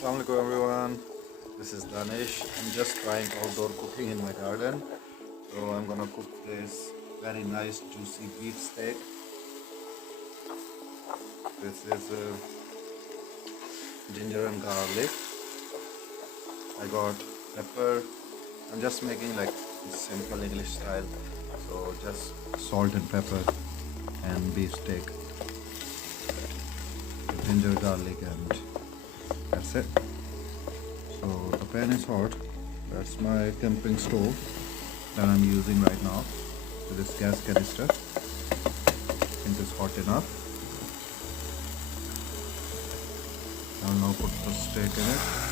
Assalamualaikum everyone. This is Danish. I'm just trying outdoor cooking in my garden. So I'm gonna cook this very nice juicy beef steak. This is ginger and garlic. I got pepper. I'm just making like simple English style. So just salt and pepper and beef steak. Ginger, garlic, and that's it. So the pan is hot. That's my camping stove that I'm using right now. So this gas canister, I think is hot enough. I'll now put the steak in it.